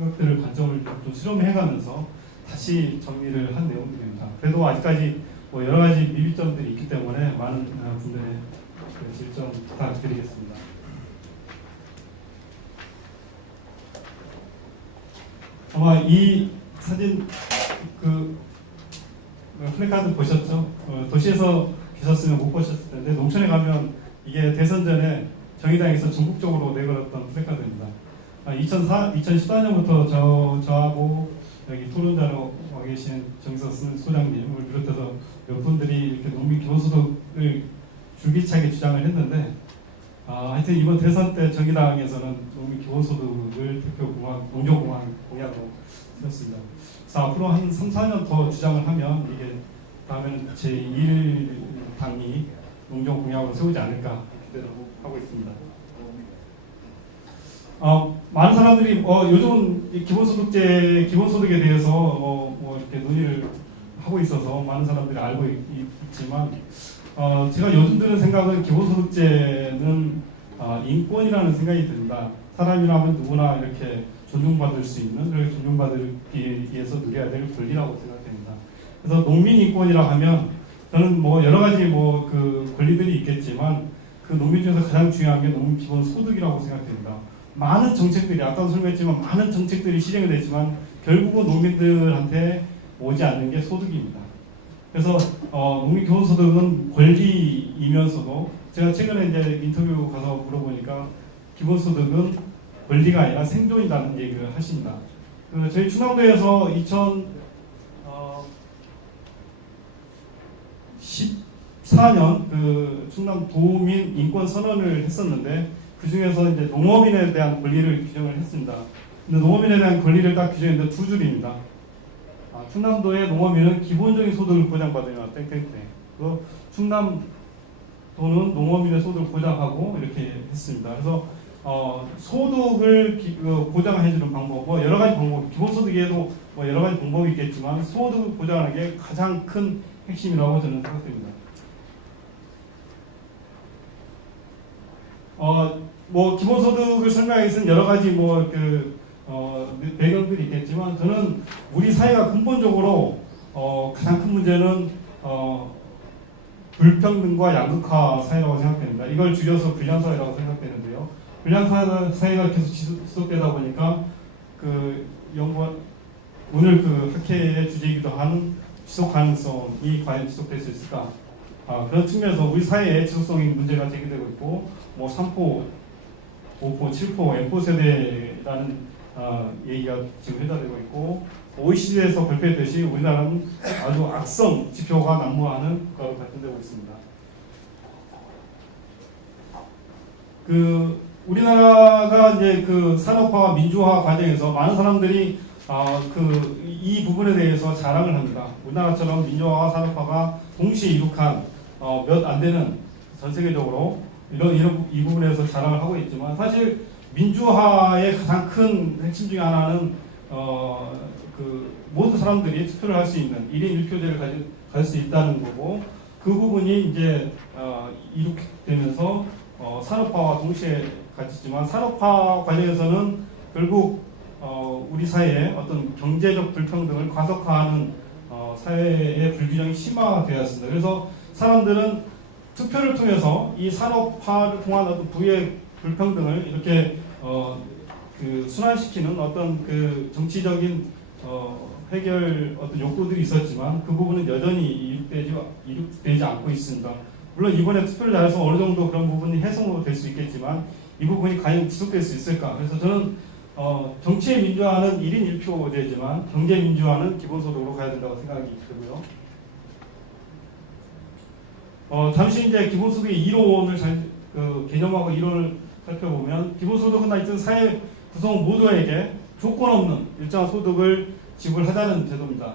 생각들을 관점을 좀 수렴해가면서 다시 정리를 한 내용들입니다. 그래도 아직까지 뭐 여러 가지 미비점들이 있기 때문에 많은 분들의 질정 부탁드리겠습니다. 아마 이 사진 플래카드 보셨죠? 도시에서 계셨으면 못 보셨을 텐데 농촌에 가면 이게 대선 전에 정의당에서 전국적으로 내걸었던 플래카드입니다. 2014년부터 저하고 여기 토론자로 와 계신 정석 소장님을 비롯해서 몇 분들이 이렇게 농민 기본소득을 줄기차게 주장을 했는데, 하여튼 이번 대선 때 정의당에서는 농민 기본소득을 농경공학 공약으로 세웠습니다. 그래서 앞으로 한 3, 4년 더 주장을 하면 이게 다음에는 제1당이 농경공약으로 세우지 않을까 기대를 하고 있습니다. 많은 사람들이 요즘은 기본소득에 대해서 이렇게 논의를 하고 있어서 많은 사람들이 알고 있지만, 제가 요즘 드는 생각은 기본소득제는 인권이라는 생각이 듭니다. 사람이라면 누구나 이렇게 존중받을 수 있는, 이렇게 존중받기 위해서 누려야 될 권리라고 생각됩니다. 그래서 농민인권이라 하면 저는 여러 가지 그 권리들이 있겠지만 그 농민 중에서 가장 중요한 게 농민 기본 소득이라고 생각됩니다. 많은 정책들이 아까도 설명했지만 많은 정책들이 실행이 되지만 결국은 농민들한테 오지 않는 게 소득입니다. 그래서 농민 기본소득은 권리이면서도 제가 최근에 이제 인터뷰 가서 물어보니까 기본소득은 권리가 아니라 생존이라는 얘기를 하십니다. 저희 충남도에서 2014년 충남 도민 인권 선언을 했었는데 그 중에서 이제 농업인에 대한 권리를 규정을 했습니다. 근데 농업인에 대한 권리를 딱 규정했는데 두 줄입니다. 충남도의 농업인은 기본적인 소득을 보장받으며 땡땡땡. 충남도는 농업인의 소득을 보장하고 이렇게 했습니다. 그래서 소득을 보장해주는 방법, 여러 가지 방법, 기본소득에도 여러 가지 방법이 있겠지만 소득을 보장하는 게 가장 큰 핵심이라고 저는 생각됩니다. 기본소득을 설명하기 위해서는 여러 가지 배경들이 있겠지만 저는 우리 사회가 근본적으로 가장 큰 문제는 불평등과 양극화 사회라고 생각됩니다. 이걸 줄여서 불량사회라고 생각되는데요. 불량사회가 계속 지속되다 보니까 오늘 학회의 주제이기도 하는 지속 가능성이 과연 지속될 수 있을까? 그런 측면에서 우리 사회의 지속성이 문제가 제기되고 있고 3포, 5포, 7포, M포 세대라는 얘기가 지금 회자되고 있고 OECD에서 발표했듯이 우리나라는 아주 악성 지표가 난무하는 국가로 발전되고 있습니다. 우리나라가 이제 산업화와 민주화 과정에서 많은 사람들이 이 부분에 대해서 자랑을 합니다. 우리나라처럼 민주화와 산업화가 동시에 이룩한 몇 안 되는 전 세계적으로 이 부분에서 자랑을 하고 있지만 사실 민주화의 가장 큰 핵심 중에 하나는 모든 사람들이 투표를 할 수 있는 1인 1표제를 가질 수 있다는 거고 그 부분이 이제 이룩되면서 산업화와 동시에 같이지만 산업화 과정에서는 결국 우리 사회의 어떤 경제적 불평등을 가속화하는 사회의 불균형이 심화되었습니다. 그래서 사람들은 투표를 통해서 이 산업화를 통한 어떤 부의 불평등을 이렇게 순환시키는 어떤 정치적인 해결 어떤 욕구들이 있었지만 그 부분은 여전히 이룩되지 않고 있습니다. 물론 이번에 투표를 잘해서 어느 정도 그런 부분이 해소될 수 있겠지만 이 부분이 과연 지속될 수 있을까? 그래서 저는 정치의 민주화는 1인 1표제지만 경제 민주화는 기본소득으로 가야 된다고 생각이 들고요. 잠시 이제 기본소득의 이론을 개념하고 이론을 살펴보면 기본소득은 하여튼 사회 구성 모두에게 조건 없는 일정한 소득을 지불하자는 제도입니다.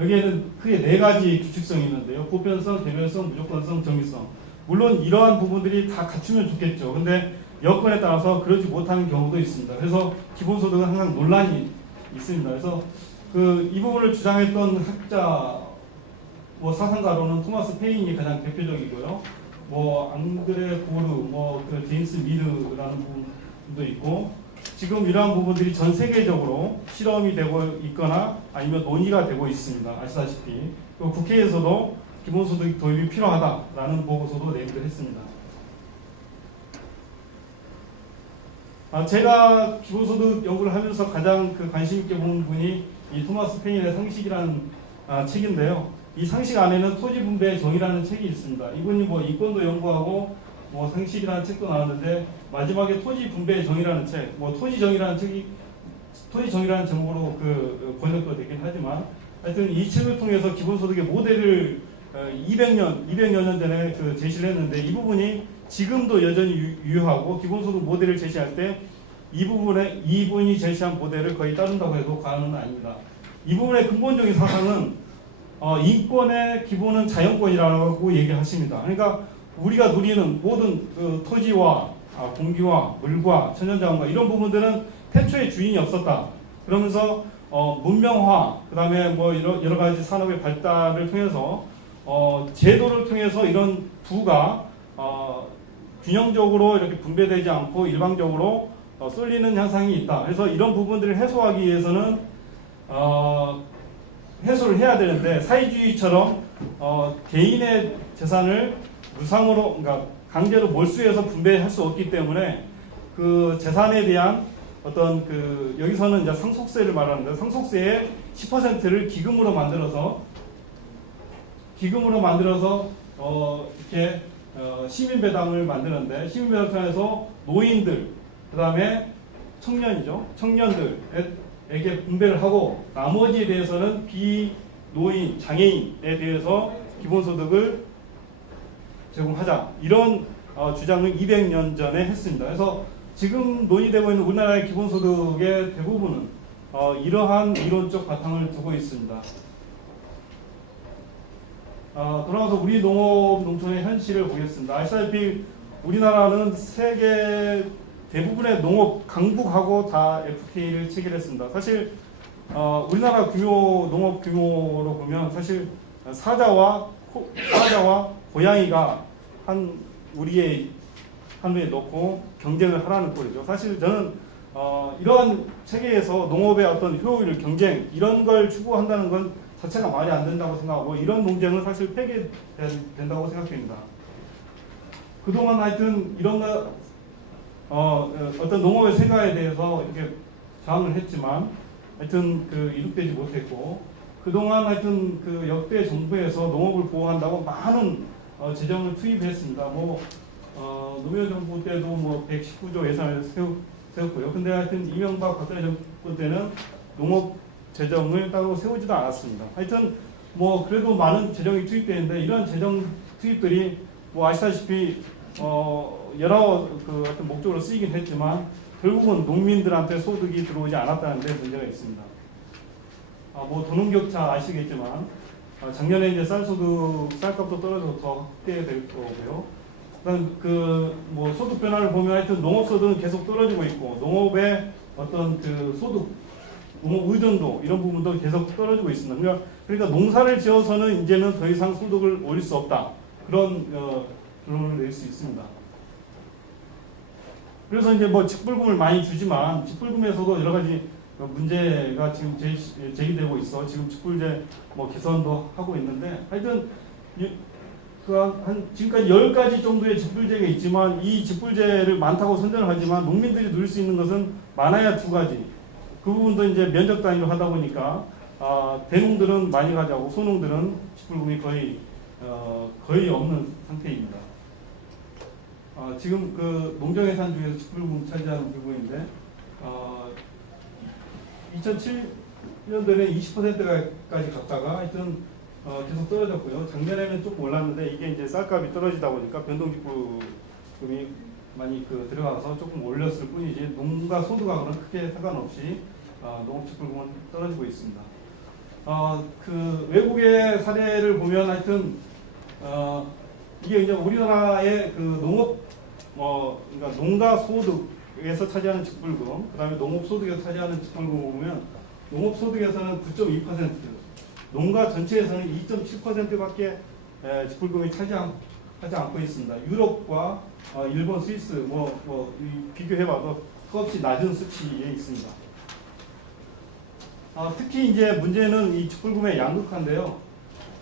여기에는 크게 4가지 규칙성이 있는데요. 보편성, 개별성, 무조건성, 정의성. 물론 이러한 부분들이 다 갖추면 좋겠죠. 근데 여건에 따라서 그러지 못하는 경우도 있습니다. 그래서 기본소득은 항상 논란이 있습니다. 그래서 이 부분을 주장했던 학자, 사상가로는 토마스 페인이 가장 대표적이고요. 앙드레 고르, 제임스 미르라는 분도 있고, 지금 이러한 부분들이 전 세계적으로 실험이 되고 있거나 아니면 논의가 되고 있습니다. 아시다시피 국회에서도 기본소득 도입이 필요하다라는 보고서도 내기도 했습니다. 제가 기본소득 연구를 하면서 가장 관심 있게 본 분이 이 토마스 페인의 상식이라는 책인데요. 이 상식 안에는 토지 분배의 정의라는 책이 있습니다. 이분이 뭐 이권도 연구하고 뭐 상식이라는 책도 나왔는데 마지막에 토지 분배의 정의라는 책, 뭐 토지 정의라는 제목으로 번역도 되긴 하지만 하여튼 이 책을 통해서 기본소득의 모델을 200여 년 전에 제시를 했는데 이 부분이 지금도 여전히 유효하고 기본소득 모델을 제시할 때 이분이 제시한 모델을 거의 따른다고 해도 과언은 아닙니다. 이 부분의 근본적인 사상은 인권의 기본은 자연권이라고 얘기하십니다. 그러니까 우리가 누리는 모든 토지와 공기와 물과 천연자원과 이런 부분들은 태초에 주인이 없었다. 그러면서 문명화, 그 다음에 뭐 여러 가지 산업의 발달을 통해서 제도를 통해서 이런 부가 균형적으로 이렇게 분배되지 않고 일방적으로 쏠리는 현상이 있다. 그래서 이런 부분들을 해소하기 위해서는 해소를 해야 되는데 사회주의처럼 개인의 재산을 무상으로, 그러니까 강제로 몰수해서 분배할 수 없기 때문에 그 재산에 대한 어떤 여기서는 이제 상속세를 말하는데 상속세의 10%를 기금으로 만들어서 이렇게 시민배당을 만드는데 시민배당 통해서 노인들, 그 다음에 청년들에게 분배를 하고 나머지에 대해서는 비노인, 장애인에 대해서 기본소득을 제공하자. 이런 주장을 200년 전에 했습니다. 그래서 지금 논의되고 있는 우리나라의 기본소득의 대부분은 이러한 이론적 바탕을 두고 있습니다. 돌아와서 우리 농업 농촌의 현실을 보겠습니다. 아시다시피 우리나라는 세계 대부분의 농업 강국하고 다 FTA를 체결했습니다. 사실 우리나라 농업 규모로 보면 사실 사자와 고양이가 우리의 한루에 넣고 경쟁을 하라는 꼴이죠. 사실 저는 이러한 체계에서 농업의 어떤 효율, 경쟁 이런 걸 추구한다는 건 자체가 말이 안 된다고 생각하고 이런 논쟁은 사실 폐기된다고 생각합니다. 그동안 하여튼 이런 어떤 농업의 생각에 대해서 이렇게 저항을 했지만 하여튼 이룩되지 못했고 그동안 하여튼 역대 정부에서 농업을 보호한다고 많은 재정을 투입했습니다. 노무현 정부 때도 119조 예산을 세웠고요. 근데 하여튼 이명박 박근혜 정부 때는 농업 재정을 따로 세우지도 않았습니다. 하여튼 그래도 많은 재정이 투입되는데 이런 재정 투입들이 아시다시피 여러 어떤 목적으로 쓰이긴 했지만 결국은 농민들한테 소득이 들어오지 않았다는 데 문제가 있습니다. 도농격차 아시겠지만 작년에 이제 쌀값도 떨어져서 더 확대될 거고요. 그다음 소득 변화를 보면 하여튼 농업 소득은 계속 떨어지고 있고 농업의 어떤 소득, 농업 의존도 이런 부분도 계속 떨어지고 있습니다. 그러니까 농사를 지어서는 이제는 더 이상 소득을 올릴 수 없다. 그런 결론을 낼 수 있습니다. 그래서 이제 직불금을 많이 주지만 직불금에서도 여러 가지 문제가 지금 제기되고 있어. 지금 직불제 개선도 하고 있는데 하여튼 지금까지 10가지 정도의 직불제가 있지만 이 직불제를 많다고 선전을 하지만 농민들이 누릴 수 있는 것은 많아야 2가지. 그 부분도 이제 면적 단위로 하다 보니까 대농들은 많이 가져가고 소농들은 직불금이 거의 없는 상태입니다. 지금 농정예산 중에서 직불금 차지하는 부분인데 2007년도에는 20%까지 갔다가 하여튼 계속 떨어졌고요. 작년에는 조금 올랐는데 이게 이제 쌀값이 떨어지다 보니까 변동직불금이 많이 들어가서 조금 올렸을 뿐이지 농가 소득하고는 크게 상관없이 농업직불금은 떨어지고 있습니다. 외국의 사례를 보면 하여튼 이게 이제 우리나라의 농업 그러니까 농가 소득에서 차지하는 직불금, 그다음에 농업 소득에서 차지하는 직불금을 보면 농업 소득에서는 9.2%, 농가 전체에서는 2.7%밖에 직불금이 차지하지 않고 있습니다. 유럽과 일본, 스위스 비교해봐도 턱없이 낮은 수치에 있습니다. 특히 이제 문제는 이 직불금의 양극화인데요.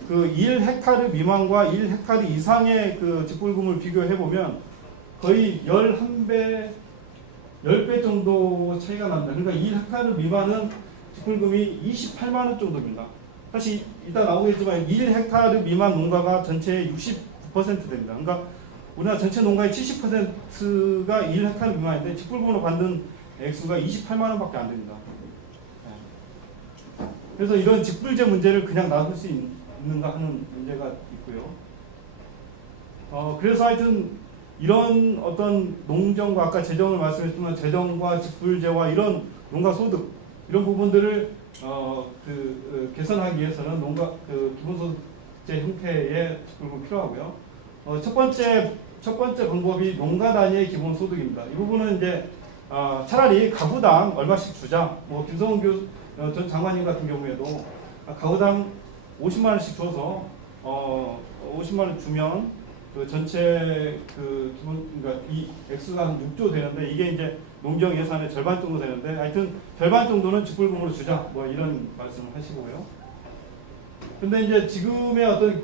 그 1헥타르 미만과 1헥타르 이상의 그 직불금을 비교해 보면 거의 11배, 10배 정도 차이가 납니다. 그러니까 1헥타르 미만은 직불금이 28만 원 정도입니다. 사실 이따 나오겠지만 1헥타르 미만 농가가 전체의 69% 됩니다. 그러니까 우리나라 전체 농가의 70%가 1헥타르 미만인데 직불금으로 받는 액수가 28만 원밖에 안 됩니다. 그래서 이런 직불제 문제를 그냥 놔둘 수 있는가 하는 문제가 있고요. 그래서 하여튼 이런 어떤 농정과 아까 재정을 말씀했지만 재정과 직불제와 이런 농가 소득 이런 부분들을 개선하기 위해서는 농가 기본소득제 형태의 직불금이 필요하고요. 첫 번째 방법이 농가 단위의 기본소득입니다. 이 부분은 이제 차라리 가구당 얼마씩 주자. 뭐 김성훈 전 장관님 같은 경우에도 가구당 50만 원씩 줘서 50만 원 주면 그 전체 그 기본 그러니까 이 액수가 한 6조 되는데 이게 이제 농경 예산의 절반 정도 되는데 하여튼 절반 정도는 직불금으로 주자 뭐 이런 말씀을 하시고요. 근데 이제 지금의 어떤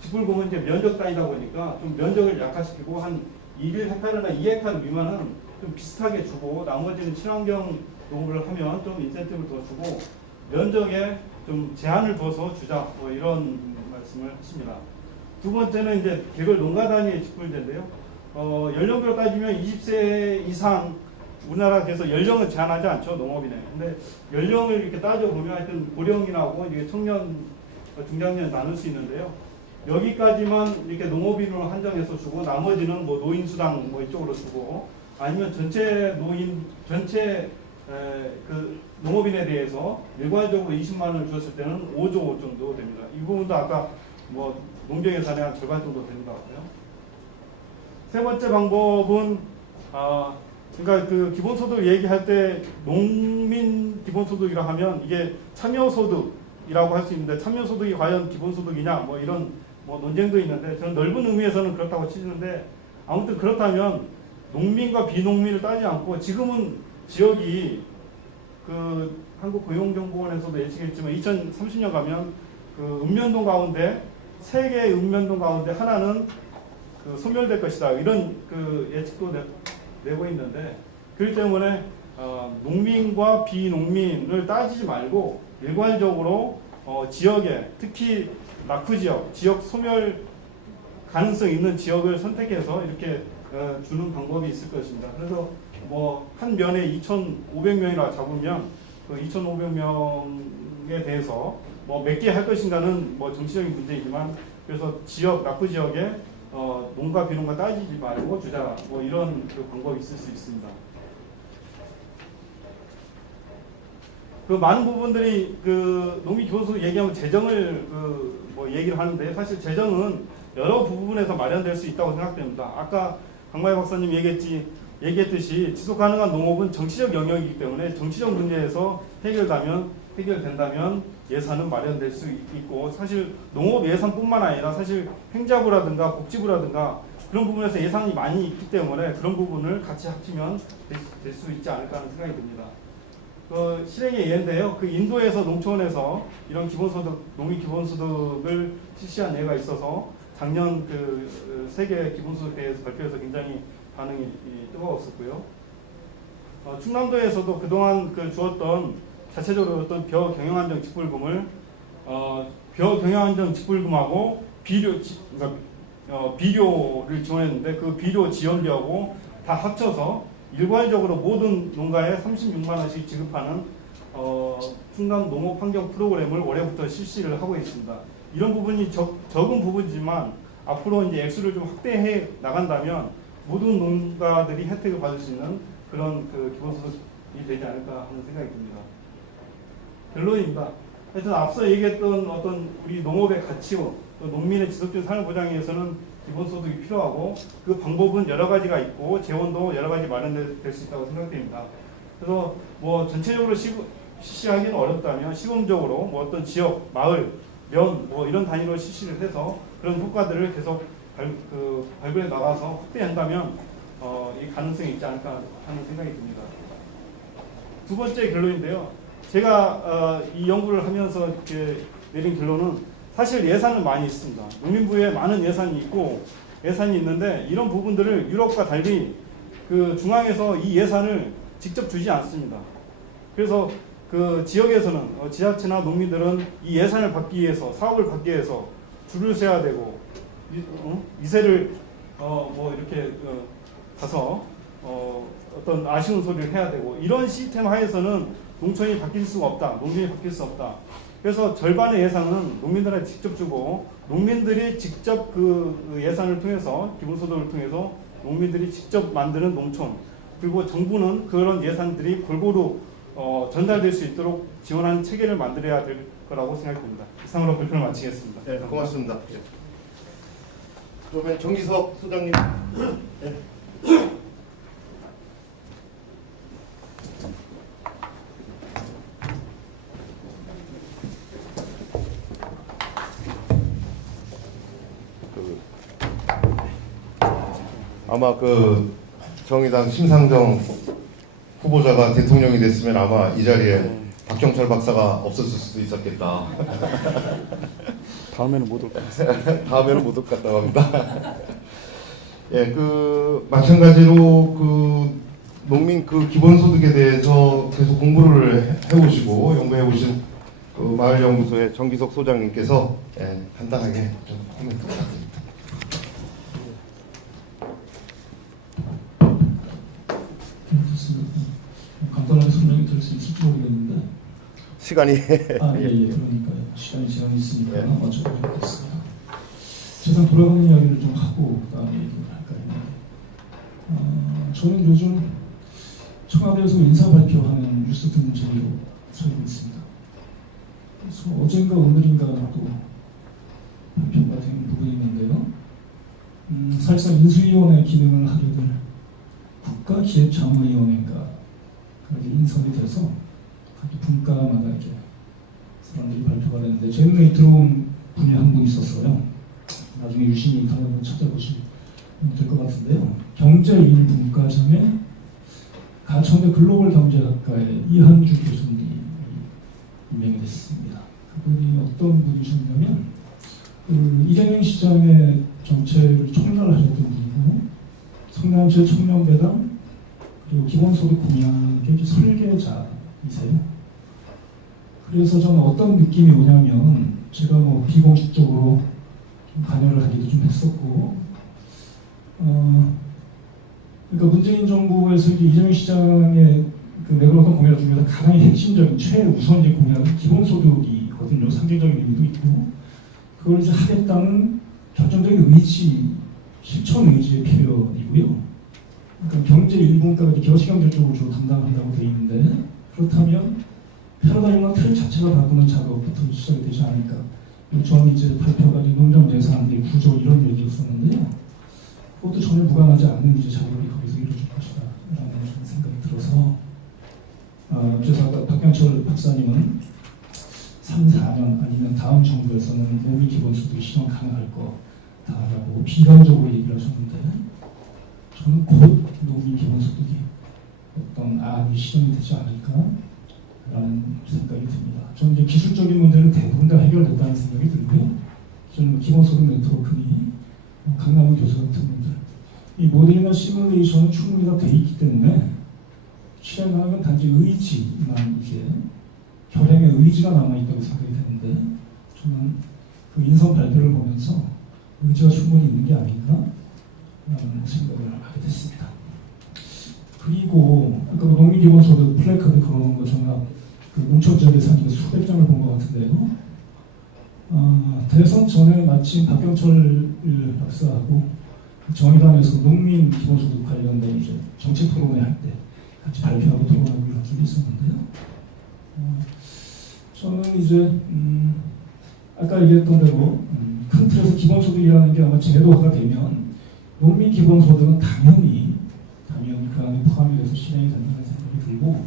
직불금은 이제 면적 단위다 보니까 좀 면적을 약화시키고 한 1헥타르나 2헥타르 미만은 좀 비슷하게 주고 나머지는 친환경 농업을 하면 좀 인센티브를 더 주고 면적에 좀 제한을 둬서 주자 뭐 이런 말씀을 하십니다. 두 번째는 이제 개별 농가 단위의 직불제인데요. 연령별로 따지면 20세 이상 우리나라에서 연령은 제한하지 않죠 농업인에. 근데 연령을 이렇게 따져 보면 하여튼 고령인하고 이게 청년, 중장년 나눌 수 있는데요. 여기까지만 이렇게 농업인으로 한정해서 주고 나머지는 뭐 노인수당 뭐 이쪽으로 주고 아니면 전체 그 농업인에 대해서 일괄적으로 20만 원을 주었을 때는 5조 정도 됩니다. 이 부분도 아까 뭐 농경예산의 한 절반 정도 된다고 하고요. 세 번째 방법은 그러니까 그 기본소득 얘기할 때 농민 기본소득이라 하면 이게 참여소득이라고 할 수 있는데 참여소득이 과연 기본소득이냐 뭐 이런 뭐 논쟁도 있는데 저는 넓은 의미에서는 그렇다고 치는데 아무튼 그렇다면 농민과 비농민을 따지지 않고 지금은 지역이 그 한국고용정보원에서도 예측했지만 2030년 가면 그 읍면동 가운데 3개의 읍면동 가운데 하나는 그 소멸될 것이다 이런 그 예측도 내고 있는데 그렇기 때문에 농민과 비농민을 따지지 말고 일괄적으로 지역에 특히 낙후 지역 소멸 가능성 있는 지역을 선택해서 이렇게 주는 방법이 있을 것입니다. 그래서 뭐 한 면에 2,500명이라 잡으면 그 2,500명에 대해서 뭐 몇 개 할 것인가는 뭐 정치적인 문제이지만 그래서 지역 낙후 지역에 농가 비농가 따지지 말고 주자 뭐 이런 그 방법이 있을 수 있습니다. 그 많은 부분들이 그 농민 기본소득 얘기하면 재정을 뭐 얘기를 하는데 사실 재정은 여러 부분에서 마련될 수 있다고 생각됩니다. 아까 강마희 박사님 얘기했듯이 지속 가능한 농업은 정치적 영역이기 때문에 정치적 문제에서 해결된다면 예산은 마련될 수 있고 사실 농업 예산뿐만 아니라 사실 행자부라든가 복지부라든가 그런 부분에서 예산이 많이 있기 때문에 그런 부분을 같이 합치면 될 수 있지 않을까 하는 생각이 듭니다. 그 실행의 예인데요. 그 인도에서 농촌에서 이런 농민 기본소득을 실시한 예가 있어서 작년 그 세계 기본소득 대회에서 발표해서 굉장히 반응이 뜨거웠었고요. 충남도에서도 그동안 주었던 자체적으로 어떤 벼 경영안정 직불금을 벼 경영안정 직불금하고 비료를 지원했는데 그 비료 지원비하고 다 합쳐서 일괄적으로 모든 농가에 36만 원씩 지급하는 충남 농업 환경 프로그램을 올해부터 실시를 하고 있습니다. 이런 부분이 적은 부분이지만 앞으로 이제 액수를 좀 확대해 나간다면 모든 농가들이 혜택을 받을 수 있는 그런 그 기본소득이 되지 않을까 하는 생각이 듭니다. 결론입니다. 하여튼 앞서 얘기했던 어떤 우리 농업의 가치와 농민의 지속적인 삶을 보장하기 위해서는 기본소득이 필요하고 그 방법은 여러 가지가 있고 재원도 여러 가지 마련될 수 있다고 생각됩니다. 그래서 뭐 전체적으로 실시하기는 어렵다면 시범적으로 뭐 어떤 지역, 마을, 면 뭐 이런 단위로 실시를 해서 그런 효과들을 계속 발굴해 나가서 확대한다면 이 가능성이 있지 않을까 하는 생각이 듭니다. 두 번째 결론인데요. 제가 이 연구를 하면서 이렇게 내린 결론은 사실 예산은 많이 있습니다. 농림부에 많은 예산이 있고 예산이 있는데 이런 부분들을 유럽과 달리 그 중앙에서 이 예산을 직접 주지 않습니다. 그래서 그 지역에서는 지자체나 농민들은 이 예산을 받기 위해서 사업을 받기 위해서 줄을 서야 되고 이세를 뭐 이렇게 가서 어떤 아쉬운 소리를 해야 되고 이런 시스템 하에서는 농촌이 바뀔 수가 없다. 농민이 바뀔 수 없다. 그래서 절반의 예산은 농민들한테 직접 주고 농민들이 직접 그 예산을 통해서 기본소득을 통해서 농민들이 직접 만드는 농촌 그리고 정부는 그런 예산들이 골고루 전달될 수 있도록 지원하는 체계를 만들어야 될 거라고 생각됩니다. 이상으로 발표를 마치겠습니다. 네, 고맙습니다. 그러면 정기석 소장님. 네. 아마 그 정의당 심상정 후보자가 대통령이 됐으면 아마 이 자리에 박경철 박사가 없었을 수도 있었겠다. 다음에는 못 올 것 같습니다. 다음에는 못 올 것 같다고 합니다. 예, 그 마찬가지로 그 농민 그 기본소득에 대해서 계속 공부를 해오시고 연구해오신 그 마을연구소의 정기석 소장님께서 간단하게 좀 코멘트 부탁드립니다. 간단하게 설명이 될 수 있을지 모르겠는데 시간이 그러니까요. 시간이 제한이 있으니까 맞춰보도록 하겠습니다. 세상 돌아가는 이야기를 좀 하고 그다음에 얘기를 할까요? 저는 요즘 청와대에서 인사 발표하는 뉴스 듣는 재미로 살고 있습니다. 그래서 어젠가 오늘인가 또 발표가 된 부분이 있는데요. 사실상 인수위원회 기능을 하게 될 국가기획자문위원회인가 그렇게 인선이 돼서 각 분과마다 이제 사람들이 발표가 됐는데 제 눈에 들어온 분이 한 분 있었어요. 나중에 유심히 인터넷으로 찾아보시면 될 것 같은데요. 경제1분과장의 가천대 글로벌 경제학과의 이한주 교수님이 임명이 됐습니다. 그분이 어떤 분이셨냐면 그 이재명 시장의 정책을 총괄하셨던 분이고 성남시 청년배당 그리고 기본소득 공약의 설계자이세요. 그래서 저는 어떤 느낌이 오냐면 제가 뭐 비공식적으로 좀 관여를 하기도 좀 했었고 그러니까 문재인 정부에서 이재명 시장의 그 내걸었던 공약 중에서 가장 핵심적인 최우선의 공약은 기본소득이거든요. 상징적인 의미도 있고 그걸 이제 하겠다는 결정적인 의지, 실천 의지의 표현이고요. 그러니까 경제 1분과가 겨시경제 쪽을 주로 담당한다고 되어 있는데 그렇다면 패러다임과 틀 자체가 바꾸는 작업부터 시작이 되지 않을까. 저는 이제 발표가 농정 예산의 구조 이런 얘기였었는데요. 그것도 전혀 무관하지 않는 이제 작업이 거기서 이루어질 것이다라는 생각이 들어서 그래서 아까 박경철 박사님은 3, 4년 아니면 다음 정부에서는 농민 기본소득이 실현 가능할 거다라고 비관적으로 얘기를 하셨는데 저는 곧 농민 기본소득이 어떤 안이 실현이 되지 않을까라는 생각이 듭니다. 저는 이제 기술적인 문제는 대부분 다 해결됐다는 생각이 들고요. 저는 기본소득 네트워크니 강남훈 교수 같은 분들 이 모델이나 시뮬레이션은 충분히 다 돼 있기 때문에 실행하는 건 단지 의지만 이제 결행의 의지가 남아있다고 생각이 되는데 저는 그 인선 발표를 보면서 의지가 충분히 있는 게 아닌가 라는 생각을 하게 됐습니다. 그리고 아까 농민 기본소득 플래카드 걸어놓은 거 저는 그 농촌 지역에 사는 수백 장을 본 것 같은데요. 대선 전에 마침 박경철 박사하고 정의당에서 농민 기본소득 관련된 이제 정책 토론회 할 때 같이 발표하고 토론하고 이런 적이 있었는데요. 저는 이제 아까 얘기했던 대로 큰 틀에서 기본소득이라는 게 아마 제도화가 되면 농민 기본소득은 당연히 그 안에 포함이 돼서 실행이 된다는 생각이 들고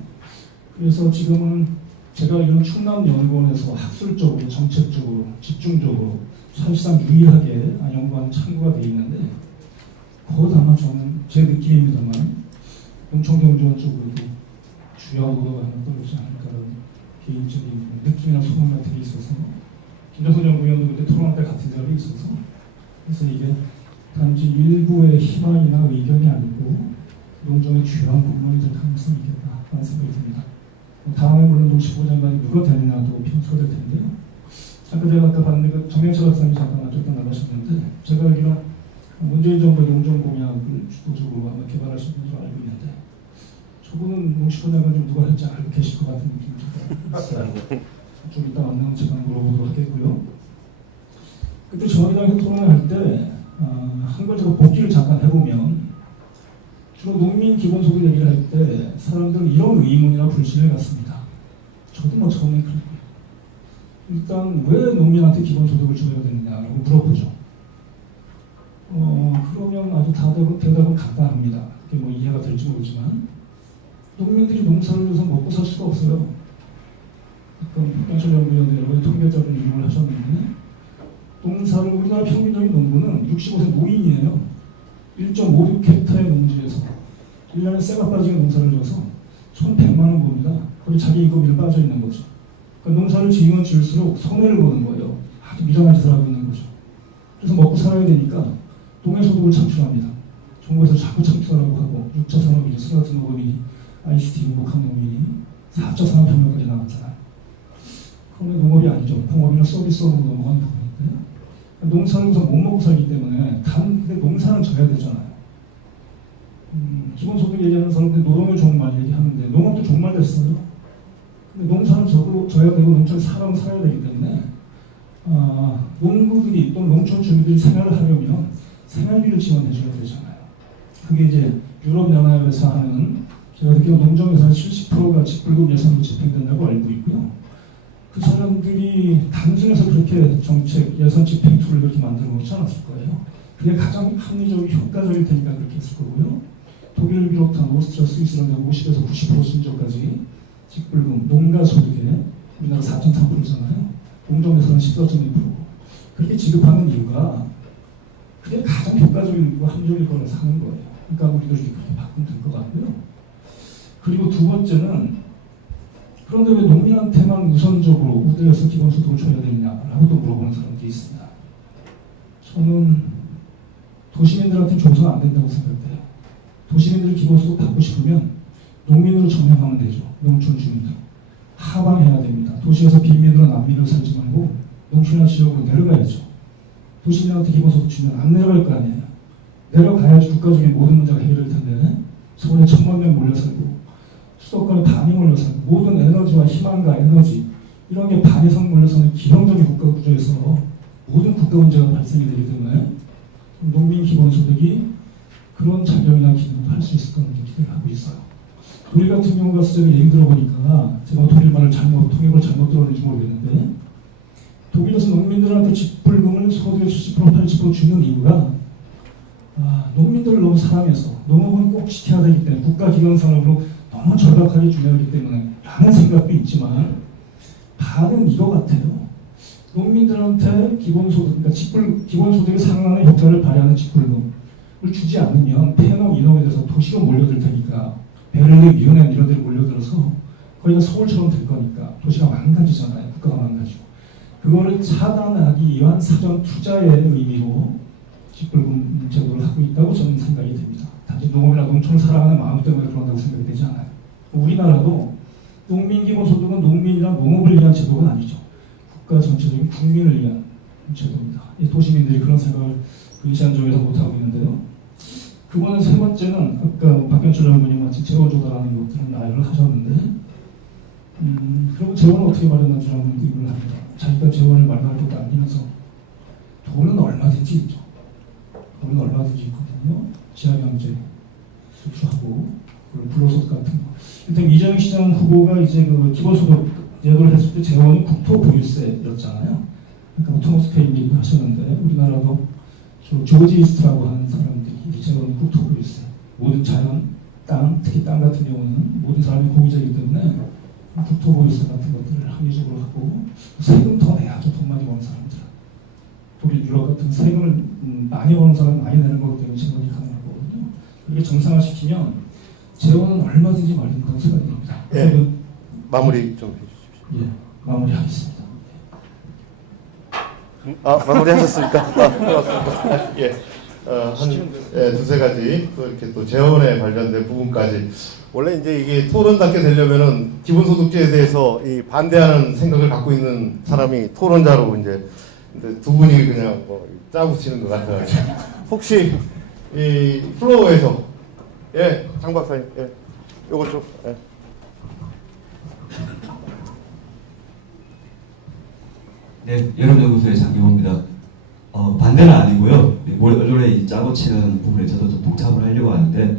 그래서 지금은 제가 이런 충남연구원에서 학술적으로 정책적으로 집중적으로 사실상 유일하게 연구한 창구가 되어 있는데 곧 아마 저는 제 느낌입니다만 농촌경제원 쪽으로도 주요하고도 하나 떨어지지 않을까라는 개인적인 느낌이나 소망 같은 게 있어서 김정선 연구위원도 그때 토론할 때 같은 자리에 있어서 그래서 이게 단지 일부의 희망이나 의견이 아니고 농정의 주요한 공론이 될 가능성이 있겠다라는 생각이 듭니다. 다음에 물론 농식부 장관이 누가 되느냐도 평소가 될 텐데요. 잠깐 제가 아까 봤는데 그 정명철 박사님이 잠깐 어쨌든 나가셨는데 제가 알기로 문재인 정부의 농정 공약을 주도적으로 아마 개발하신 분으로 알고 있는데 저분은 농식부 장관 좀 누가 할지 알고 계실 것 같은 느낌이 좀 있어요. 좀 이따 만나면 제가 물어보도록 하겠고요. 그때 저희랑 토론을 할 때 한 걸 제가 복기를 잠깐 해보면 주로 농민 기본소득 얘기를 할 때 사람들은 이런 의문이나 불신을 갖습니다. 저도 뭐 처음엔 그랬고요. 일단 왜 농민한테 기본소득을 줘야 되느냐라고 물어보죠. 그러면 아주 대답은 간단합니다. 그게 뭐 이해가 될지 모르지만 농민들이 농사를 져서 먹고 살 수가 없어요. 아까 박병철 연구위원도 여러 가지 통계자료를 이용을 하셨는데 농사를 우리나라 평균적인 농부는 65세 노인이에요. 1.56헥타의 농지에서 1년에 쇠가 빠지게 농사를 져서 1,100만 원 봅니다. 거기 자기 인건비를 빠져 있는 거죠. 그러니까 농사를 지으면 지을수록 손해를 보는 거예요. 아주 미련한 짓을 하고 있는 거죠. 그래서 먹고 살아야 되니까 농해소득을 창출합니다. 정부에서 자꾸 창출하라고 하고 6차 산업이 스마트 농업이 ICT 행복한 농민이 4차 산업혁명까지 나갔잖아요. 그러면 농업이 아니죠. 공업이나 서비스업으로 넘어가는 부분인데 농사를 우선 못 먹고 살기 때문에 근데 농사는 져야 되잖아요. 기본소득 얘기하는 사람들 노동의 종말 얘기하는데 농업도 종말됐어요. 근데 농사는 져야 되고 농촌 사람은 살아야 되기 때문에 농부들이 또는 농촌 주민들이 생활을 하려면 생활비를 지원해줘야 되잖아요. 그게 이제 유럽연합에서 하는 제가 듣기로 농정예산 70%가 직불금 예산으로 집행된다고 알고 있고요. 그 사람들이 단순해서 그렇게 정책 예산 집행 툴을 그렇게 만들어 놓지 않았을 거예요. 그게 가장 합리적이고 효과적일 테니까 그렇게 했을 거고요. 독일을 비롯한 오스트리아, 스위스land 50에서 90% 신조까지 직불금, 농가소득에 우리나라 4.3%잖아요. 공정예산은 14.2%. 그렇게 지급하는 이유가 그게 가장 효과적이고 합리적일 거라서 하는 거예요. 그러니까 우리도 이렇게 그렇게 바꾸면 될 것 같고요. 그리고 두 번째는 그런데 왜 농민한테만 우선적으로 우대해서 기본소득을 줘야 되느냐라고 또 물어보는 사람들이 있습니다. 저는 도시민들한테 줘서는 안 된다고 생각해요. 도시민들이 기본소득 받고 싶으면 농민으로 전향하면 되죠. 농촌 주민들. 하방해야 됩니다. 도시에서 빈민으로 난민으로 살지 말고 농촌이나 지역으로 내려가야죠. 도시민한테 기본소득 주면 안 내려갈 거 아니에요. 내려가야지 국가적인 모든 문제가 해결될 텐데 서울에 1,000만 명 몰려 살고 수도권에 반이 몰려 살고 모든 에너지와 희망과 에너지 이런 게 반 이상 몰려서는 기형적인 국가 구조에서 모든 국가 문제가 발생이 되기 때문에 농민 기본소득이 그런 작용이나 기능도 할 수 있을 거라는 기대를 하고 있어요. 독일 같은 경우가 제가 얘기 들어보니까 제가 독일 말을 통역을 잘못 들었는지 모르겠는데 독일에서 농민들한테 직불금을 소득의 70% 80% 주는 이유가 농민들을 너무 사랑해서 농업은 꼭 지켜야 되기 때문에 국가기관 산업으로 너무 절박하게 중요하기 때문에 라는 생각도 있지만 반은 이거 같아요. 농민들한테 기본소득, 그러니까 기본소득에 상응하는 효과를 발휘하는 직불금을 주지 않으면 폐농, 인허에 대해서 도시가 몰려들 테니까 베를린, 뮌헨 이런 데를 몰려들어서 거기가 서울처럼 될 거니까 도시가 망가지잖아요. 국가가 망가지고. 그거를 차단하기 위한 사전 투자의 의미로 직불금 제도를 하고 있다고 저는 생각이 됩니다. 단지 농업이나 농촌을 사랑하는 마음 때문에 그런다고 생각이 되지 않아요. 우리나라도 농민기본소득은 농민이나 농업을 위한 제도가 아니죠. 국가 전체적인 국민을 위한 제도입니다. 이 도시민들이 그런 생각을 인시한적에서 못하고 있는데요. 그거는 세 번째는 아까 박병철 장군이 마치 재원 조달하는 것들은 나열을 하셨는데 그리고 재원을 어떻게 마련하는지 한번 의문을 합니다. 자기가 재원을 마련할 것도 아니면서 돈은 얼마든지 있죠. 돈은 얼마든지 있거든요. 지하경제 수출하고 불로소득 같은 거. 일단 이재명 시장 후보가 이제 그 기본소득 제도를 했을 때 재원이 국토보유세였잖아요. 그러니까 토마스 페인 얘기도 하셨는데 우리나라도 조지 이스트라고 하는 사람들이 재원 국토보유세 모든 자연, 땅, 특히 땅 같은 경우는 모든 사람이 공유자이기 때문에 국토보유세 같은 것들을 합리적으로 하고 세금 더 내야죠. 돈 많이 버는 사람들. 독일, 유럽 같은 세금을 많이 버는 사람 많이 내는 거기 때문에 재원이 가능하거든요. 이게 정상화시키면 재원은 얼마든지 마련된다고 생각이 됩니다. 예. 마무리 좀 해주십시오. 예, 마무리하겠습니다. 마무리하셨습니까? 고맙습니다. 예. 두세 가지 또 이렇게 또 재원에 관련된 부분까지 원래 이제 이게 토론답게 되려면은 기본소득제에 대해서 이 반대하는 생각을 갖고 있는 사람이 토론자로 이제 근데 두 분이 그냥 뭐 짜고 치는 것 같아가지고 혹시 이 플로어에서 장 박사님 요거 좀 네, 여론연구소의 장경호입니다. 반대는 아니고요. 원래 짜고 치는 부분에 저도 좀 동참을 하려고 하는데,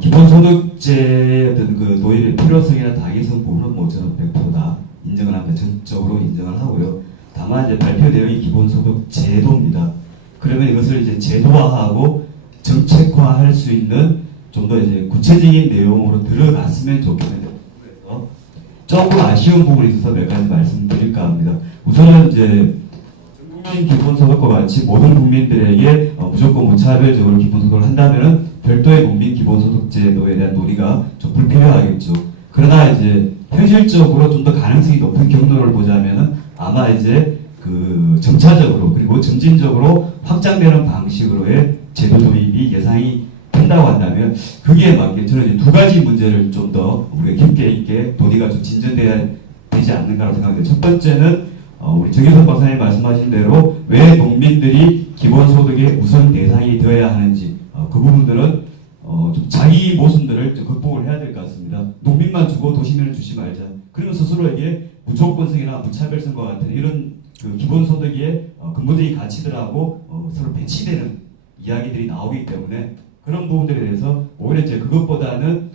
기본소득제의 어떤 그 도입의 필요성이나 당위성 부분은 뭐 저는 100%다 인정을 합니다. 전적으로 인정을 하고요. 다만 이제 발표 내용이 기본소득 제도입니다. 그러면 이것을 이제 제도화하고 정책화할 수 있는 좀 더 이제 구체적인 내용으로 들어갔으면 좋겠는데, 그래서 조금 아쉬운 부분이 있어서 몇 가지 말씀드릴까 합니다. 우선은 이제 국민 기본소득과 같이 모든 국민들에게 무조건 무차별적으로 기본소득을 한다면은 별도의 국민 기본소득제도에 대한 논의가 좀 불필요하겠죠. 그러나 이제 현실적으로 좀 더 가능성이 높은 경로를 보자면은 아마 이제 그 점차적으로 그리고 점진적으로 확장되는 방식으로의 제도 도입이 예상이 된다고 한다면 거기에 맞게 저는 이제 두 가지 문제를 좀 더 우리가 깊게 있게 논의가 좀 진전돼야 되지 않는가라고 생각합니다. 첫 번째는 우리 정혜석 박사님 말씀하신 대로 왜 농민들이 기본소득의 우선 대상이 되어야 하는지 그 부분들은 좀 자기 모순들을 좀 극복을 해야 될 것 같습니다. 농민만 주고 도시민을 주지 말자. 그러면 스스로에게 무조건성이나 무차별성과 같은 이런 그 기본소득의 근본적인 가치들하고 서로 배치되는 이야기들이 나오기 때문에 그런 부분들에 대해서 오히려 이제 그것보다는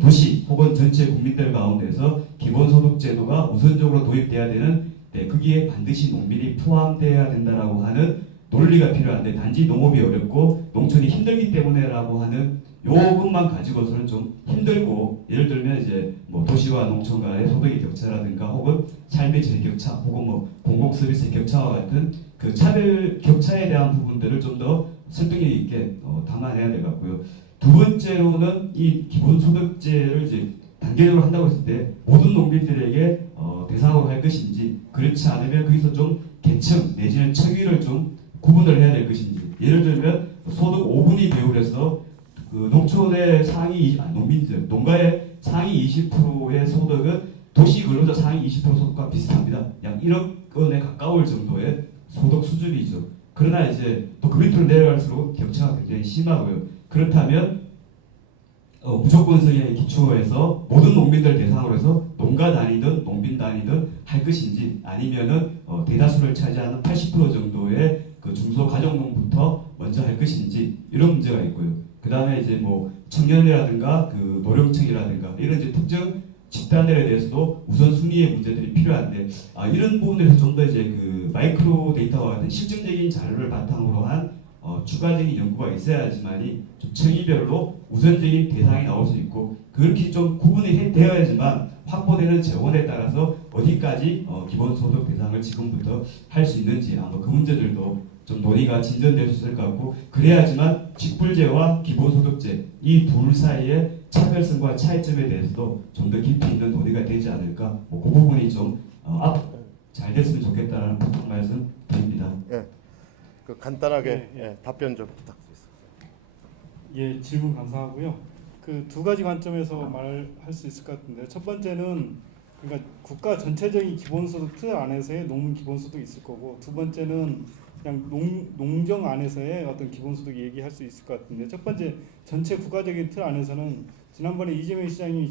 도시 혹은 전체 국민들 가운데서 기본소득 제도가 우선적으로 도입돼야 되는 거기에 반드시 농민이 포함돼야 된다라고 하는 논리가 필요한데 단지 농업이 어렵고 농촌이 힘들기 때문에라고 하는 요것만 가지고서는 좀 힘들고 예를 들면 이제 뭐 도시와 농촌 간의 소득의 격차라든가 혹은 삶의 질 격차 혹은 뭐 공공 서비스의 격차와 같은 그 차별 격차에 대한 부분들을 좀 더 설득력 있게 담아내야 될 것 같고요. 두 번째로는 이 기본소득제를 이제 단계적으로 한다고 했을 때 모든 농민들에게 대상으로 할 것인지 그렇지 않으면 거기서 좀 계층 내지는 층위를 좀 구분을 해야 될 것인지 예를 들면 소득 5분위 비율에서 그 농촌의 상위 농민들 농가의 상위 20%의 소득은 도시 근로자 상위 20% 소득과 비슷합니다. 약 1억 원에 가까울 정도의 소득 수준이죠. 그러나 이제 또 그 밑으로 내려갈수록 격차가 굉장히 심하고요. 그렇다면 무조건성에 기초해서 모든 농민들 대상으로 해서 농가 단위든 농민 단위든 할 것인지 아니면은 대다수를 차지하는 80% 정도의 그 중소가정농부터 먼저 할 것인지 이런 문제가 있고요. 그 다음에 이제 뭐 청년이라든가 그 노령층이라든가 이런 이제 특정 집단들에 대해서도 우선순위의 문제들이 필요한데 이런 부분에서 좀 더 이제 그 마이크로 데이터와 같은 실증적인 자료를 바탕으로 한 추가적인 연구가 있어야지만이 좀 층위별로 우선적인 대상이 나올 수 있고 그렇게 좀 구분이 되어야지만 확보되는 재원에 따라서 어디까지 기본소득 대상을 지금부터 할 수 있는지 아마 그 문제들도 좀 논의가 진전될 수 있을 것 같고 그래야지만 직불제와 기본소득제 이 둘 사이의 차별성과 차이점에 대해서도 좀 더 깊이 있는 논의가 되지 않을까 그 부분이 좀 잘 됐으면 좋겠다는 부탁 말씀 드립니다. 그 간단하게 답변 좀 부탁드리겠습니다. 예, 질문 감사하고요. 그 두 가지 관점에서 말할 수 있을 것 같은데 첫 번째는 그러니까 국가 전체적인 기본소득 틀 안에서의 농민 기본소득이 있을 거고 두 번째는 그냥 농정 안에서의 어떤 기본소득 얘기할 수 있을 것 같은데 첫 번째 전체 국가적인 틀 안에서는 지난번에 이재명 시장님이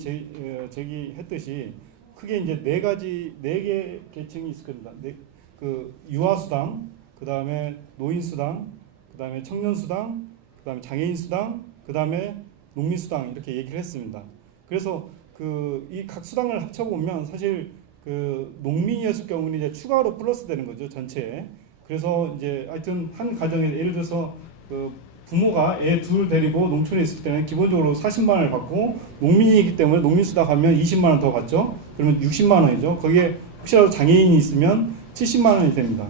제기했듯이 크게 이제 네 개 계층이 있을 겁니다. 그 유아수당, 그 다음에 노인수당, 그 다음에 청년수당, 그 다음에 장애인수당, 그 다음에 농민수당 이렇게 얘기를 했습니다. 그래서 그 이 각 수당을 합쳐보면 사실 그 농민이었을 경우는 이제 추가로 플러스 되는 거죠 전체에. 그래서 이제 하여튼 한 가정에 예를 들어서 그 부모가 애 둘 데리고 농촌에 있을 때는 기본적으로 40만 원을 받고 농민이기 때문에 농민수당 가면 20만 원 더 받죠. 그러면 60만 원이죠. 거기에 혹시라도 장애인이 있으면 70만 원이 됩니다.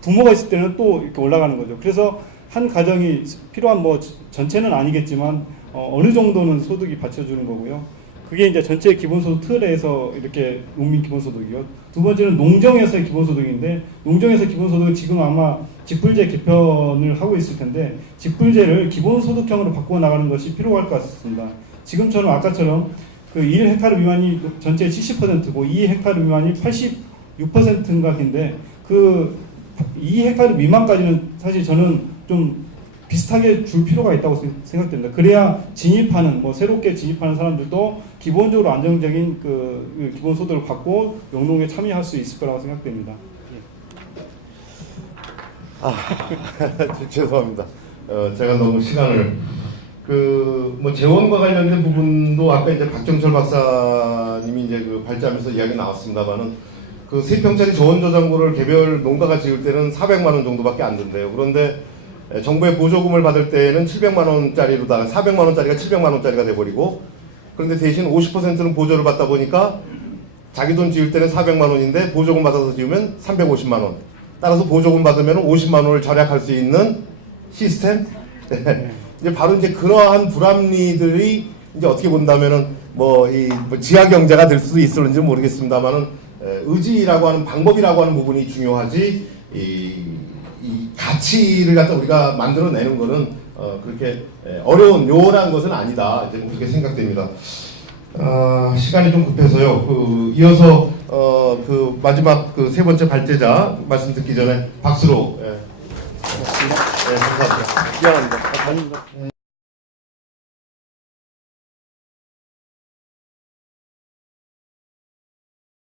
부모가 있을 때는 또 이렇게 올라가는 거죠. 그래서 한 가정이 필요한 뭐 전체는 아니겠지만 어느 정도는 소득이 받쳐주는 거고요. 그게 이제 전체 기본소득 틀에서 이렇게 농민 기본소득이요. 두 번째는 농정에서의 기본소득인데 농정에서 기본소득은 지금 아마 직불제 개편을 하고 있을 텐데 직불제를 기본소득형으로 바꾸어 나가는 것이 필요할 것 같습니다. 지금처럼 아까처럼 그 1헥타르 미만이 전체 70%고 2헥타르 미만이 86%인가 인데 그 2헥타르 미만까지는 사실 저는 좀 비슷하게 줄 필요가 있다고 생각됩니다. 그래야 진입하는 뭐 새롭게 진입하는 사람들도 기본적으로 안정적인 그 기본 소득을 받고 영농에 참여할 수 있을 거라고 생각됩니다. 죄송합니다. 제가 너무 시간을 뭐 재원과 관련된 부분도 아까 이제 박정철 박사님이 이제 그 발제하면서 이야기 나왔습니다만은 그 3평짜리 저온저장고를 개별 농가가 지을 때는 400만 원 정도밖에 안 든대요. 그런데 정부의 보조금을 받을 때는 700만 원짜리로다가 400만 원짜리가 700만 원짜리가 돼버리고 그런데 대신 50%는 보조를 받다 보니까 자기 돈 지을 때는 400만 원인데 보조금 받아서 지으면 350만 원. 따라서 보조금 받으면 50만 원을 절약할 수 있는 시스템. 이제 바로 이제 그러한 불합리들이 이제 어떻게 본다면은 뭐 지하 경제가 될 수도 있을지 모르겠습니다만은 의지라고 하는 방법이라고 하는 부분이 중요하지 이 가치를 갖다 우리가 만들어내는 것은 그렇게 어려운 요란한 것은 아니다. 이제 그렇게 생각됩니다. 시간이 좀 급해서요. 이어서 그 마지막 그 세 번째 발제자 말씀 듣기 전에 박수로. 예. 감사합니다. 미안합니다.